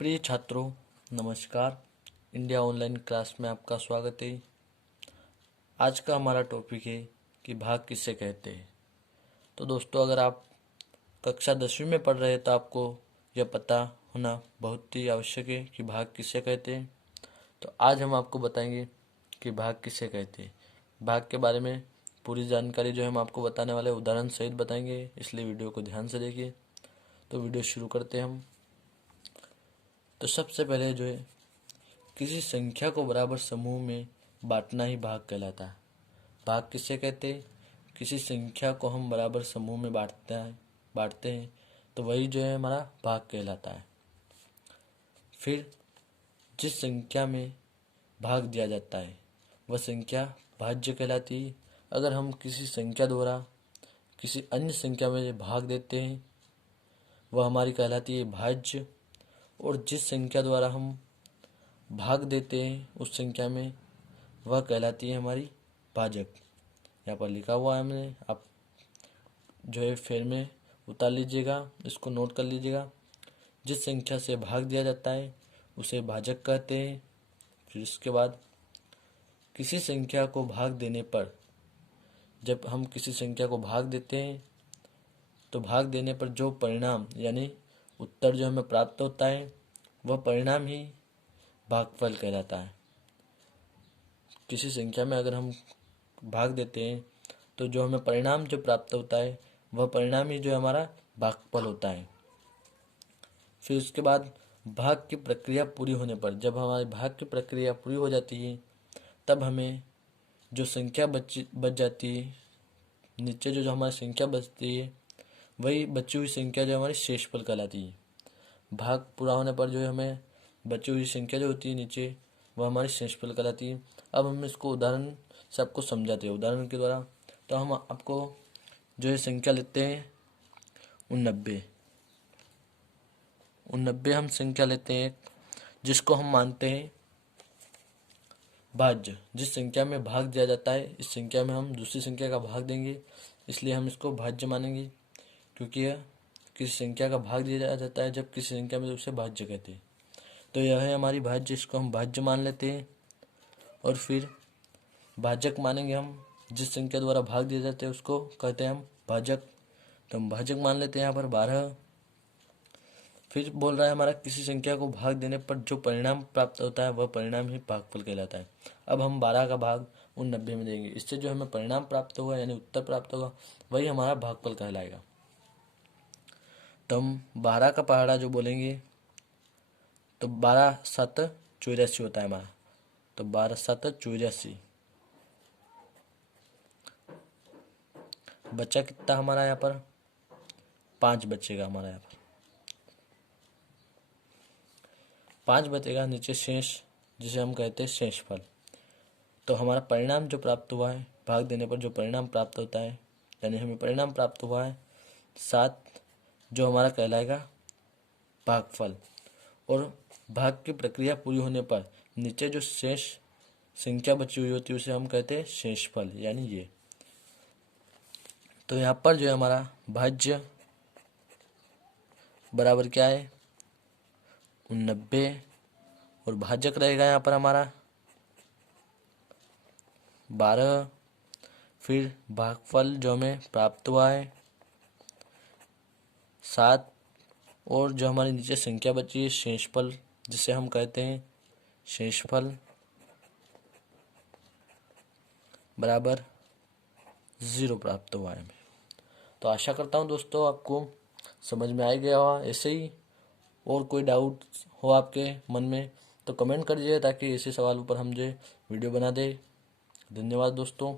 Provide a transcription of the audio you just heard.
प्रिय छात्रों, नमस्कार। इंडिया ऑनलाइन क्लास में आपका स्वागत है। आज का हमारा टॉपिक है कि भाग किसे कहते हैं। तो दोस्तों, अगर आप कक्षा 10वीं में पढ़ रहे हैं तो आपको यह पता होना बहुत ही आवश्यक है कि भाग किसे कहते हैं। तो आज हम आपको बताएंगे कि भाग किसे कहते हैं। भाग के बारे में पूरी जानकारी जो है हम आपको बताने वाले उदाहरण सहित बताएंगे, इसलिए वीडियो को ध्यान से देखिए। तो वीडियो शुरू करते हैं हम। तो सबसे पहले जो है, किसी संख्या को बराबर समूह में बांटना ही भाग कहलाता है। भाग किसे कहते हैं? किसी संख्या को हम बराबर समूह में बांटते हैं तो वही जो है हमारा भाग कहलाता है। फिर जिस संख्या में भाग दिया जाता है वह संख्या भाज्य कहलाती है। अगर हम किसी संख्या द्वारा किसी अन्य संख्या में भाग देते हैं वह हमारी कहलाती है भाज्य, और जिस संख्या द्वारा हम भाग देते हैं उस संख्या में वह कहलाती है हमारी भाजक। यहाँ पर लिखा हुआ है हमने, आप जो है फेर में उतार लीजिएगा, इसको नोट कर लीजिएगा। जिस संख्या से भाग दिया जाता है उसे भाजक कहते हैं। फिर इसके बाद किसी संख्या को भाग देने पर, जब हम किसी संख्या को भाग देते हैं तो भाग देने पर जो परिणाम यानी उत्तर जो हमें प्राप्त होता है वह परिणाम ही भागफल कहलाता है। किसी संख्या में अगर हम भाग देते हैं तो जो हमें परिणाम जो प्राप्त होता है वह परिणाम ही जो हमारा भागफल होता है। फिर उसके बाद भाग की प्रक्रिया पूरी होने पर, जब हमारी भाग की प्रक्रिया पूरी हो जाती है तब हमें जो संख्या बच जाती है, नीचे जो हमारी संख्या बचती है वही बची हुई संख्या जो हमारी शेषफल कहलाती है। भाग पूरा होने पर जो है हमें बची हुई संख्या जो होती है नीचे वह हमारी शेषफल कहलाती है। अब हम इसको उदाहरण से आपको समझाते हैं, उदाहरण के द्वारा। तो हम आपको जो है संख्या लेते हैं 89। हम संख्या लेते हैं जिसको हम मानते हैं भाज्य। जिस संख्या में भाग दिया जाता है इस संख्या में हम दूसरी संख्या का भाग देंगे, इसलिए हम इसको भाज्य मानेंगे, क्योंकि यह किसी संख्या का भाग दिया जाता है जब किसी संख्या में, उसे भाज्य कहते हैं। तो यह है हमारी भाज्य, इसको हम भाज्य मान लेते हैं। और फिर भाजक मानेंगे हम, जिस संख्या द्वारा भाग दिया जाता है उसको कहते हैं हम भाजक। तो हम भाजक मान लेते हैं यहाँ पर 12। फिर बोल रहा है हमारा किसी संख्या को भाग देने पर जो परिणाम प्राप्त होता है वह परिणाम ही भागफल कहलाता है। अब हम 12 का भाग 89 में देंगे, इससे जो हमें परिणाम प्राप्त होगा यानी उत्तर प्राप्त होगा वही हमारा भागफल कहलाएगा। तो हम 12 का पहाड़ा जो बोलेंगे तो 12 7 84 होता है हमारा। तो 12 7 84 बचा कितना हमारा यहाँ पर 5 बचेगा हमारा यहाँ पर 5 बचेगा, नीचे शेष जिसे हम कहते हैं शेषफल। तो हमारा परिणाम जो प्राप्त हुआ है, भाग देने पर जो परिणाम प्राप्त होता है यानी हमें परिणाम प्राप्त हुआ है 7, जो हमारा कहलाएगा भागफल। और भाग की प्रक्रिया पूरी होने पर नीचे जो शेष संख्या बची हुई होती है उसे हम कहते हैं शेषफल, यानी ये। तो यहाँ पर जो है हमारा भाज्य बराबर क्या है 89, और भाजक रहेगा यहाँ पर हमारा 12। फिर भागफल जो हमें प्राप्त हुआ है 7, और जो हमारी नीचे संख्या बची है शेषफल जिसे हम कहते हैं शेषफल बराबर 0 प्राप्त हुआ है हमें। तो आशा करता हूँ दोस्तों आपको समझ में आ गया होगा। ऐसे ही और कोई डाउट हो आपके मन में तो कमेंट कर दीजिए, ताकि ऐसे सवालों पर हम जो वीडियो बना दे। धन्यवाद दोस्तों।